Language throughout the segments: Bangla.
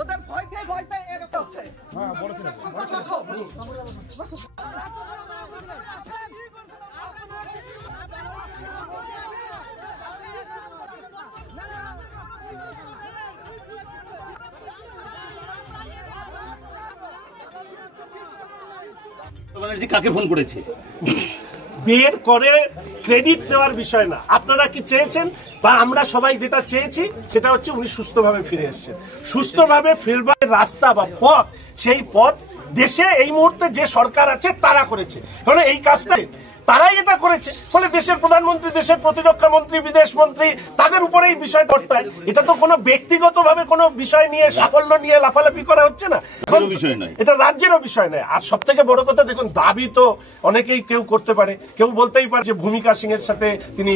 ওদের ভয় পেয়ে এরকম হচ্ছে। কাকে ফোন করেছে বের করে ক্রেডিট নেওয়ার বিষয় না। আপনারা কি চেয়েছেন বা আমরা সবাই যেটা চেয়েছি সেটা হচ্ছে উনি সুস্থভাবে ফিরে এসেছেন। সুস্থভাবে ফিরবার রাস্তা বা পথ, সেই পথ দেশে এই মুহূর্তে যে সরকার আছে তারা করেছে। ফলে এই কাজটা তারাই এটা করেছে, ফলে দেশের প্রধানমন্ত্রী, দেশের প্রতিরক্ষা মন্ত্রী, বিদেশ মন্ত্রী, তাদের উপরে এই বিষয় বর্তায়। এটা তো কোনো ব্যক্তিগতভাবে কোনো বিষয় নিয়ে সাফল্য নিয়ে লাফালাফি করা হচ্ছে না, এটা রাজ্যেরও বিষয় নয়। আর সব থেকে বড় কথা দেখুন, দাবি তো অনেকেই কেউ করতে পারে, কেউ বলতেই পারে যে ভূমিকা সিং এর সাথে তিনি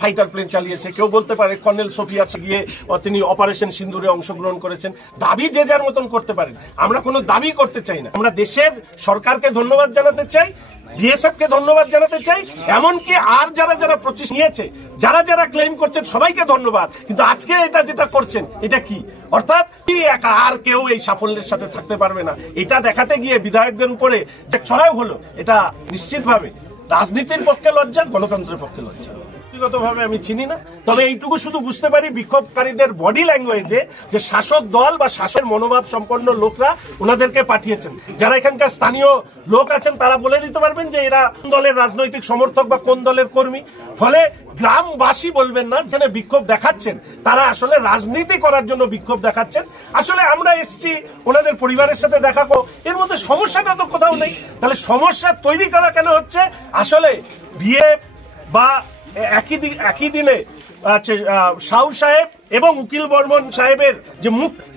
ফাইটার প্লেন চালিয়েছে, কেউ বলতে পারে কর্নেল সোফিয়া গিয়ে তিনি অপারেশন সিন্দুরে অংশগ্রহণ করেছেন। দাবি যে যার মতন করতে পারেন, আমরা কোনো দাবি করতে চাই না। আমরা দেশের সরকারকে ধন্যবাদ জানাতে চাই, বিএসএফ কে ধন্যবাদ জানাতে চাই, এমনকি আর যারা যারা প্রচেষ্টা নিয়েছে, যারা যারা ক্লেম করছেন সবাইকে ধন্যবাদ। কিন্তু আজকে এটা যেটা করছেন এটা কি, অর্থাৎ কি একা আর কেউ এই সাফল্যের সাথে থাকতে পারবে না, এটা দেখাতে গিয়ে বিধায়কদের উপরে যে চড়াও হলো, এটা নিশ্চিতভাবে রাজনীতির পক্ষে লজ্জা, গণতন্ত্রের পক্ষে লজ্জা। ব্যক্তিগতভাবে আমি চিনি না, তবে এইটুকু শুধু বুঝতে পারি বিক্ষোভকারীদের বডি ল্যাঙ্গুয়েজে যে শাসক দল বা শাসকের মনোভাব সম্পন্ন লোকরা ওনাদেরকে পাঠিয়েছেন। যারা এখানকার স্থানীয় লোক আছেন তারা বলে দিতে পারবেন যে এরা কোন দলের রাজনৈতিক সমর্থক বা কোন দলের কর্মী। ফলে গ্রামবাসী বলবেন না যেন বিক্ষোভ দেখাচ্ছেন, তারা আসলে রাজনীতি করার জন্য বিক্ষোভ দেখাচ্ছেন। আসলে আমরা এসছি ওনাদের পরিবারের সাথে দেখা করব, এর মধ্যে সমস্যাটা তো কোথাও নেই। তাহলে সমস্যা তৈরি করা কেন হচ্ছে? আসলে বিয়ে বা একই দিনে শাহ সাহেব এবং উকিল বর্মন সাহেবের যে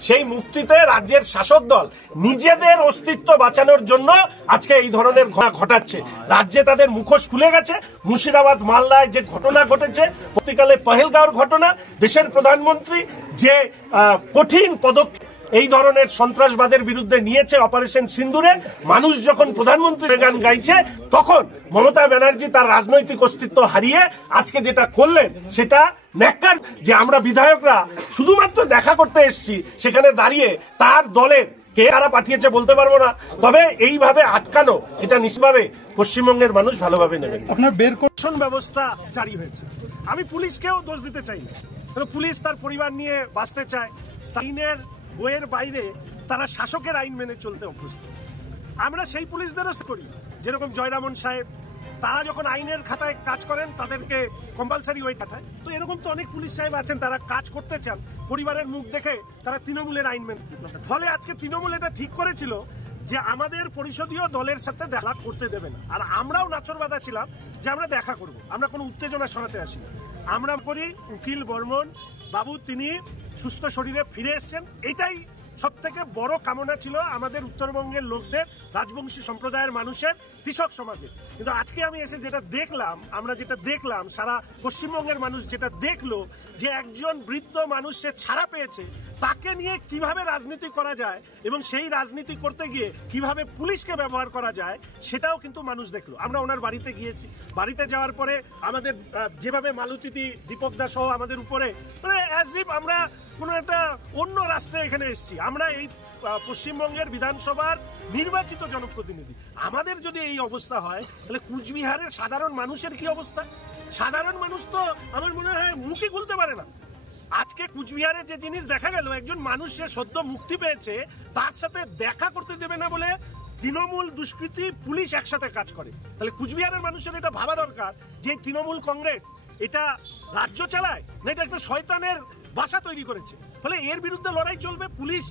সেই মুক্তিতে রাজ্যের শাসক দল নিজেদের অস্তিত্ব বাঁচানোর জন্য আজকে এই ধরনের ঘটাচ্ছে। রাজ্যে তাদের মুখোশ খুলে গেছে। মুর্শিদাবাদ, মালদায় যে ঘটনা ঘটেছে, পরবর্তীকালে পহেলগাঁওর ঘটনা, দেশের প্রধানমন্ত্রী যে কঠিন পদক্ষেপ এই ধরনের সন্ত্রাসবাদের বিরুদ্ধে নিয়েছে অপারেশন সিন্দুরে, মানুষ যখন প্রধানমন্ত্রীর গান গাইছে তখন মমতা ব্যানার্জি তার রাজনৈতিক অস্তিত্ব হারিয়ে আজকে যেটা করলেন সেটা ন্যাক্কার। যে আমরা বিধায়করা শুধুমাত্র দেখা করতে এসেছি, সেখানে দাঁড়িয়ে তার দলের কে কারা পাঠিয়েছে বলতে পারবো না, তবে এইভাবে আটকানো এটা নিশ্চিতভাবে পশ্চিমবঙ্গের মানুষ ভালোভাবে নেবেন। আপনার বের শাসন ব্যবস্থা জারি হয়েছে, আমি পুলিশকেও দোষ দিতে চাই না, পুলিশ তার পরিবার নিয়ে বাঁচতে চায়, আইনের বইয়ের বাইরে তারা শাসকের আইন মেনে চলতে অভ্যস্ত। আমরা সেই পুলিশদেরও করি, যেরকম জয়রামন সাহেব, তারা যখন আইনের খাতায় কাজ করেন তাদেরকে কম্পালসারি ওই খাতায়। তো এরকম তো অনেক পুলিশ সাহেব আছেন, তারা কাজ করতে চান, পরিবারের মুখ দেখে তারা তৃণমূলের আইন মেনে। ফলে আজকে তৃণমূল এটা ঠিক করেছিল যে আমাদের পরিষদীয় দলের সাথে দেখা করতে দেবে না। আর আমরাও নাচরবাদা ছিলাম যে আমরা দেখা করব, আমরা কোনো উত্তেজনা সরাতে আসি। আমরা করি উকিল বর্মন বাবু তিনি সুস্থ শরীরে ফিরে এসছেন, এটাই সব থেকে বড় কামনা ছিল আমাদের উত্তরবঙ্গের লোকদের, রাজবংশী সম্প্রদায়ের মানুষের, কৃষক সমাজের। কিন্তু আজকে আমি এসে যেটা দেখলাম, আমরা যেটা দেখলাম, সারা পশ্চিমবঙ্গের মানুষ যেটা দেখলো, যে একজন বৃদ্ধ মানুষ সে ছাড়া পেয়েছে, তাকে নিয়ে কিভাবে রাজনীতি করা যায় এবং সেই রাজনীতি করতে গিয়ে কিভাবে পুলিশকে ব্যবহার করা যায় সেটাও কিন্তু মানুষ দেখলো। আমরা ওনার বাড়িতে গিয়েছি, বাড়িতে যাওয়ার পরে আমাদের যেভাবে মালতীদি, দীপকদা সহ আমাদের উপরে মানে অ্যাজ ইফ আমরা কোনো একটা অন্য রাষ্ট্রে এখানে এসেছি। আমরা এই পশ্চিমবঙ্গের বিধানসভার নির্বাচিত জনপ্রতিনিধি, আমাদের যদি এই অবস্থা হয় তাহলে কুচবিহারের সাধারণ মানুষের কি অবস্থা? সাধারণ মানুষ তো আমার মনে হয় মুখই খুলতে পারে না। আজকে কুচবিহারে যে জিনিস দেখা গেল, একজন মানুষ সে সদ্য মুক্তি পেয়েছে, তার সাথে দেখা করতে দেবে না বলে তৃণমূল, দুষ্কৃতী, পুলিশ একসাথে কাজ করে। তাহলে কুচবিহারের মানুষের এটা ভাবা দরকার যে তৃণমূল কংগ্রেস এটা রাজ্য চালায় না এটা একটা শয়তানের বাসা তৈরি করেছে। ফলে এর বিরুদ্ধে লড়াই চলবে। পুলিশ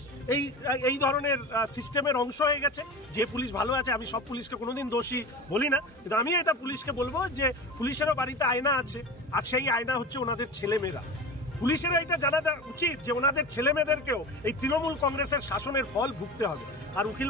এই ধরনের সিস্টেমের অংশ হয়ে গেছে। যে পুলিশ ভালো আছে, আমি সব পুলিশকে কোনোদিন দোষী বলি না, কিন্তু আমি এটা পুলিশকে বলবো যে পুলিশেরও বাড়িতে আয়না আছে, আর সেই আয়না হচ্ছে ওনাদের ছেলেমেয়েরা। পুলিশের এটা জানা উচিত যে ওনাদের ছেলেমেয়েদেরকেও এই তৃণমূল কংগ্রেসের শাসনের ফল ভুগতে হবে। আর উকিল